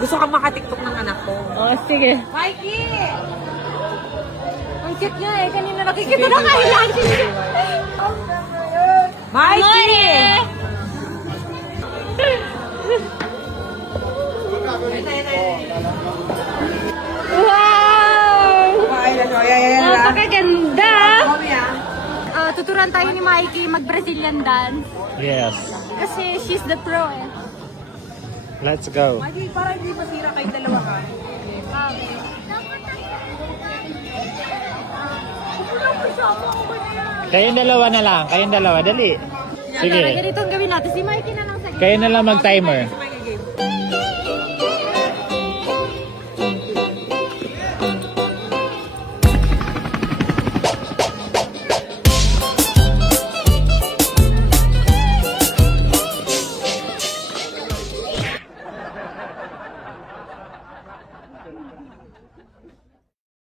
Gusto kang makatiktok ng anak ko. Oh, sige. Mikey! Ang cute niya eh. Kanina nakikita na kailan. Mikey! Wow! Napakaganda! Ah. Tuturuan tayo ni Mikey mag-Brazilian dance. Yes. Kasi she's the pro eh. Let's go. Mikey, para hindi masira kayong dalawa ka. Okay. Kayong dalawa na lang. Kayong dalawa. Dali. Tara, Sige. ganito ang gawin natin. Si Mikey na lang sa gitna. Kayo na lang mag-timer. Mikey game.